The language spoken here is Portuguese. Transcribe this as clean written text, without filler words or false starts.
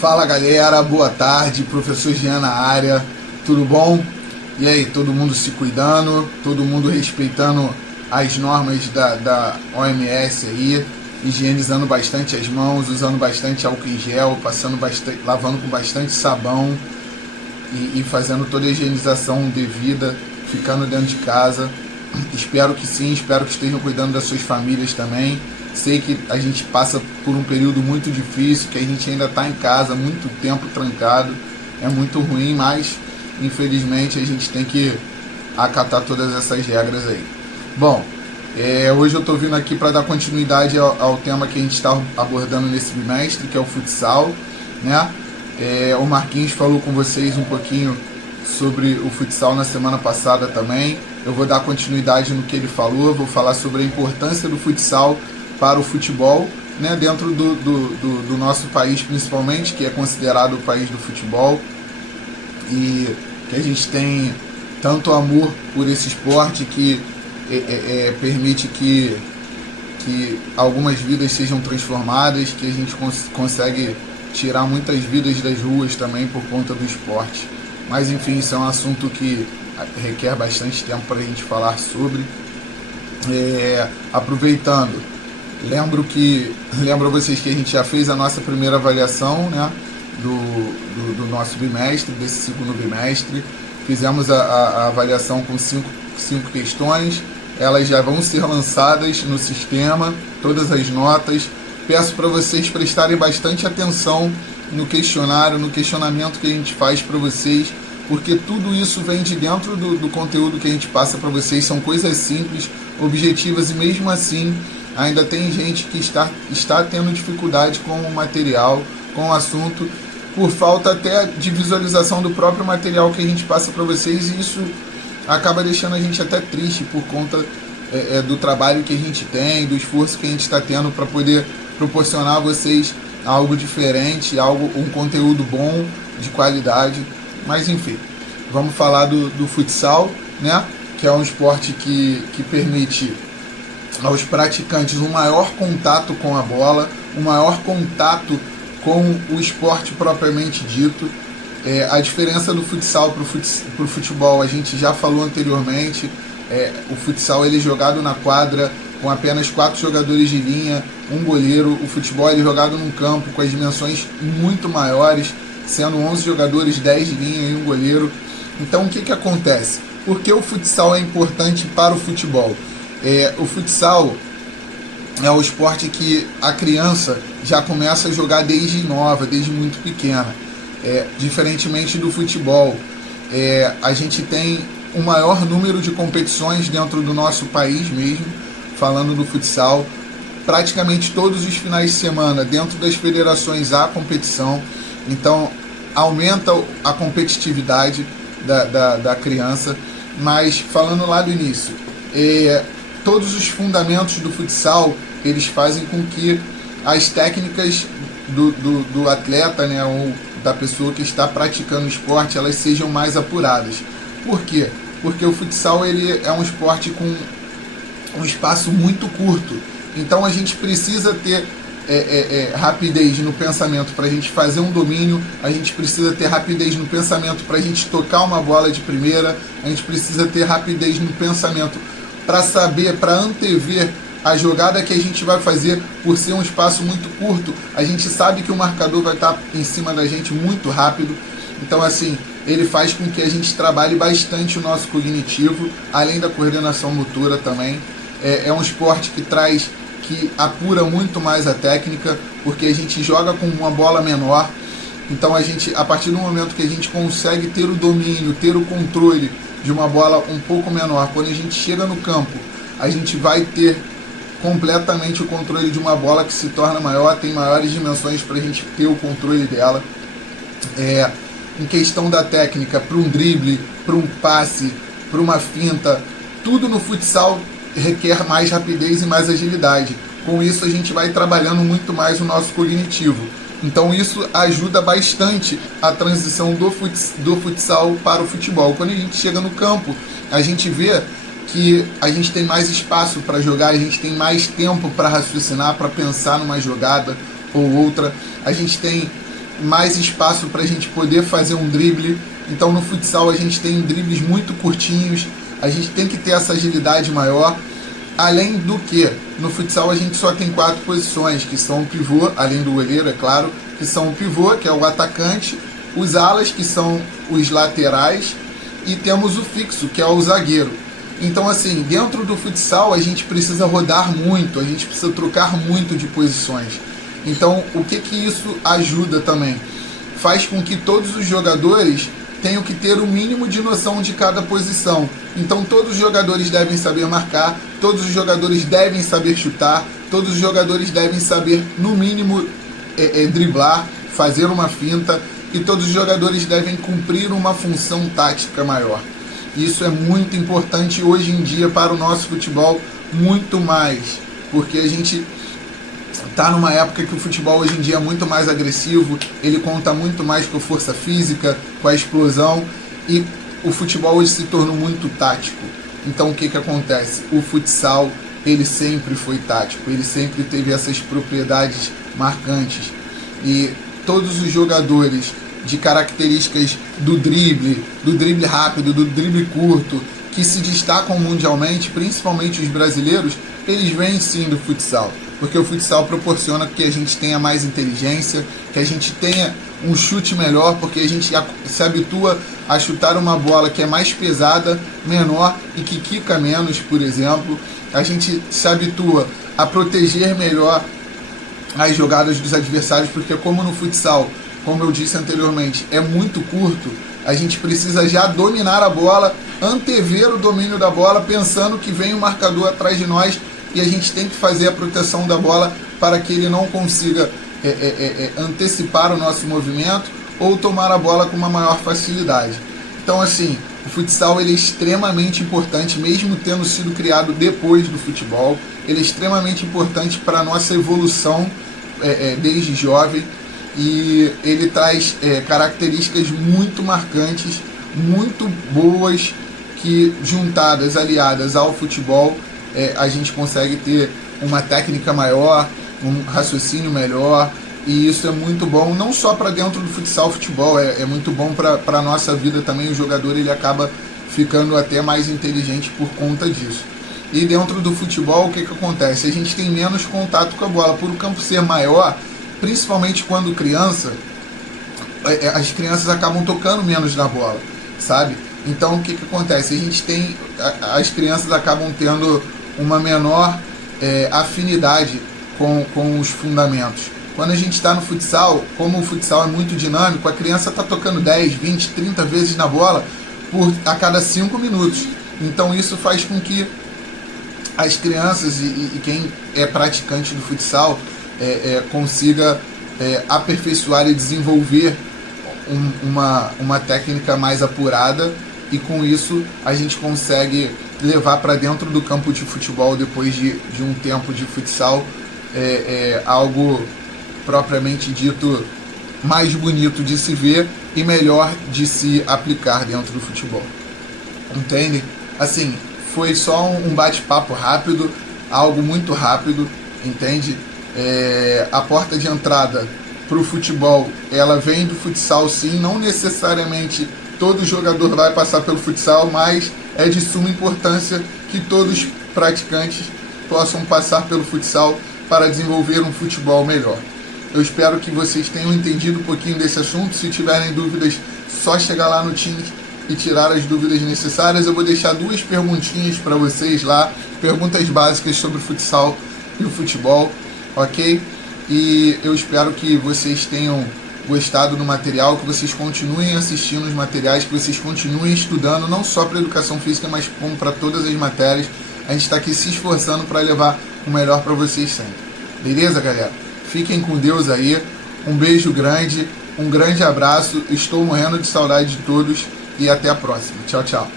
Fala galera, boa tarde, professor Jean na área, tudo bom? E aí, todo mundo se cuidando, todo mundo respeitando as normas da OMS aí, higienizando bastante as mãos, usando bastante álcool em gel, lavando com bastante sabão e fazendo toda a higienização devida, ficando dentro de casa. Espero que sim, espero que estejam cuidando das suas famílias também. Sei que a gente passa por um período muito difícil, que a gente ainda está em casa, muito tempo trancado, é muito ruim, mas infelizmente a gente tem que acatar todas essas regras aí. Bom, hoje eu estou vindo aqui para dar continuidade ao tema que a gente está abordando nesse bimestre, que é o futsal, né? O Marquinhos falou com vocês um pouquinho sobre o futsal na semana passada também. Eu vou dar continuidade no que ele falou, vou falar sobre a importância do futsal para o futebol, né, dentro do nosso país principalmente, que é considerado o país do futebol, e que a gente tem tanto amor por esse esporte que permite que algumas vidas sejam transformadas, que a gente consegue tirar muitas vidas das ruas também por conta do esporte. Mas enfim, isso é um assunto que requer bastante tempo para a gente falar sobre. Aproveitando, lembro a vocês que a gente já fez a nossa primeira avaliação, né, do nosso bimestre, desse segundo bimestre. Fizemos a avaliação com cinco questões, elas já vão ser lançadas no sistema, todas as notas. Peço para vocês prestarem bastante atenção no questionário, no questionamento que a gente faz para vocês, porque tudo isso vem de dentro do conteúdo que a gente passa para vocês. São coisas simples, objetivas, e mesmo assim ainda tem gente que está tendo dificuldade com o material, com o assunto, por falta até de visualização do próprio material que a gente passa para vocês, e isso acaba deixando a gente até triste por conta do trabalho que a gente tem, do esforço que a gente está tendo para poder proporcionar a vocês algo diferente, um conteúdo bom, de qualidade. Mas enfim, vamos falar do futsal, né? Que é um esporte que permite aos praticantes um maior contato com a bola, um maior contato com o esporte propriamente dito. A diferença do futsal para o futebol a gente já falou anteriormente. O futsal ele é jogado na quadra com apenas 4 jogadores de linha, um goleiro. O futebol ele é jogado num campo com as dimensões muito maiores, sendo 11 jogadores, 10 de linha e um goleiro. Então o que acontece? Por que o futsal é importante para o futebol? O futsal é o esporte que a criança já começa a jogar desde nova, desde muito pequena. Diferentemente do futebol, a gente tem o maior número de competições dentro do nosso país mesmo, falando do futsal. Praticamente todos os finais de semana, dentro das federações, há competição. Então aumenta a competitividade da criança. Mas falando lá do início, todos os fundamentos do futsal eles fazem com que as técnicas do atleta, né, ou da pessoa que está praticando o esporte, elas sejam mais apuradas. Por quê? Porque o futsal ele é um esporte com um espaço muito curto. Então a gente precisa ter rapidez no pensamento para a gente fazer um domínio, a gente precisa ter rapidez no pensamento para a gente tocar uma bola de primeira, a gente precisa ter rapidez no pensamento para saber, para antever a jogada que a gente vai fazer. Por ser um espaço muito curto, a gente sabe que o marcador vai estar em cima da gente muito rápido. Então assim, ele faz com que a gente trabalhe bastante o nosso cognitivo, além da coordenação motora também. É um esporte que apura muito mais a técnica, porque a gente joga com uma bola menor. Então a partir do momento que a gente consegue ter o domínio, ter o controle de uma bola um pouco menor, quando a gente chega no campo, a gente vai ter completamente o controle de uma bola que se torna maior, tem maiores dimensões para a gente ter o controle dela. Em questão da técnica, para um drible, para um passe, para uma finta, tudo no futsal requer mais rapidez e mais agilidade. Com isso a gente vai trabalhando muito mais o nosso cognitivo. Então isso ajuda bastante a transição do futsal para o futebol. Quando a gente chega no campo, a gente vê que a gente tem mais espaço para jogar, a gente tem mais tempo para raciocinar, para pensar numa jogada ou outra. A gente tem mais espaço para a gente poder fazer um drible. Então no futsal a gente tem dribles muito curtinhos, a gente tem que ter essa agilidade maior. Além do que, no futsal a gente só tem 4 posições, que são o pivô, além do goleiro, é claro, que são o pivô, que é o atacante, os alas, que são os laterais, e temos o fixo, que é o zagueiro. Então, assim, dentro do futsal a gente precisa rodar muito, a gente precisa trocar muito de posições. Então, o que isso ajuda também? Faz com que todos os jogadores tenham que ter o mínimo de noção de cada posição. Então, todos os jogadores devem saber marcar, todos os jogadores devem saber chutar, todos os jogadores devem saber, no mínimo, driblar, fazer uma finta, e todos os jogadores devem cumprir uma função tática maior. Isso é muito importante hoje em dia para o nosso futebol, muito mais, porque a gente está numa época que o futebol hoje em dia é muito mais agressivo, ele conta muito mais com a força física, com a explosão, e o futebol hoje se tornou muito tático. Então o que acontece? O futsal, ele sempre foi tático, ele sempre teve essas propriedades marcantes, e todos os jogadores de características do drible rápido, do drible curto, que se destacam mundialmente, principalmente os brasileiros, eles vêm sim do futsal, porque o futsal proporciona que a gente tenha mais inteligência, que a gente tenha um chute melhor, porque a gente se habitua a chutar uma bola que é mais pesada, menor e que quica menos, por exemplo. A gente se habitua a proteger melhor as jogadas dos adversários, porque como no futsal, como eu disse anteriormente, é muito curto, a gente precisa já dominar a bola, antever o domínio da bola, pensando que vem o marcador atrás de nós, e a gente tem que fazer a proteção da bola para que ele não consiga antecipar o nosso movimento ou tomar a bola com uma maior facilidade. Então, assim, o futsal ele é extremamente importante, mesmo tendo sido criado depois do futebol, ele é extremamente importante para a nossa evolução desde jovem, e ele traz características muito marcantes, muito boas, que juntadas, aliadas ao futebol, a gente consegue ter uma técnica maior, um raciocínio melhor, e isso é muito bom, não só para dentro do futebol, é muito bom para a nossa vida também. O jogador ele acaba ficando até mais inteligente por conta disso. E dentro do futebol, o que acontece? A gente tem menos contato com a bola, por o campo ser maior, principalmente quando criança, as crianças acabam tocando menos na bola, sabe? Então o que acontece? A gente tem, as crianças acabam tendo uma menor afinidade com os fundamentos. Quando a gente está no futsal, como o futsal é muito dinâmico, a criança está tocando 10, 20, 30 vezes na bola a cada 5 minutos. Então isso faz com que as crianças e quem é praticante do futsal consiga aperfeiçoar e desenvolver uma técnica mais apurada, e com isso a gente consegue levar para dentro do campo de futebol, depois de um tempo de futsal, algo propriamente dito mais bonito de se ver e melhor de se aplicar dentro do futebol. Entende? Assim, foi só um bate-papo rápido, algo muito rápido, entende? A porta de entrada para o futebol, ela vem do futsal sim, não necessariamente todo jogador vai passar pelo futsal, mas é de suma importância que todos os praticantes possam passar pelo futsal para desenvolver um futebol melhor. Eu espero que vocês tenham entendido um pouquinho desse assunto. Se tiverem dúvidas, só chegar lá no Teams e tirar as dúvidas necessárias. Eu vou deixar 2 perguntinhas para vocês lá, perguntas básicas sobre o futsal e o futebol, ok? E eu espero que vocês tenham gostado do material, que vocês continuem assistindo os materiais, que vocês continuem estudando, não só para educação física, mas como para todas as matérias. A gente está aqui se esforçando para levar o melhor para vocês sempre. Beleza, galera? Fiquem com Deus aí. Um beijo grande, um grande abraço. Estou morrendo de saudade de todos e até a próxima. Tchau, tchau.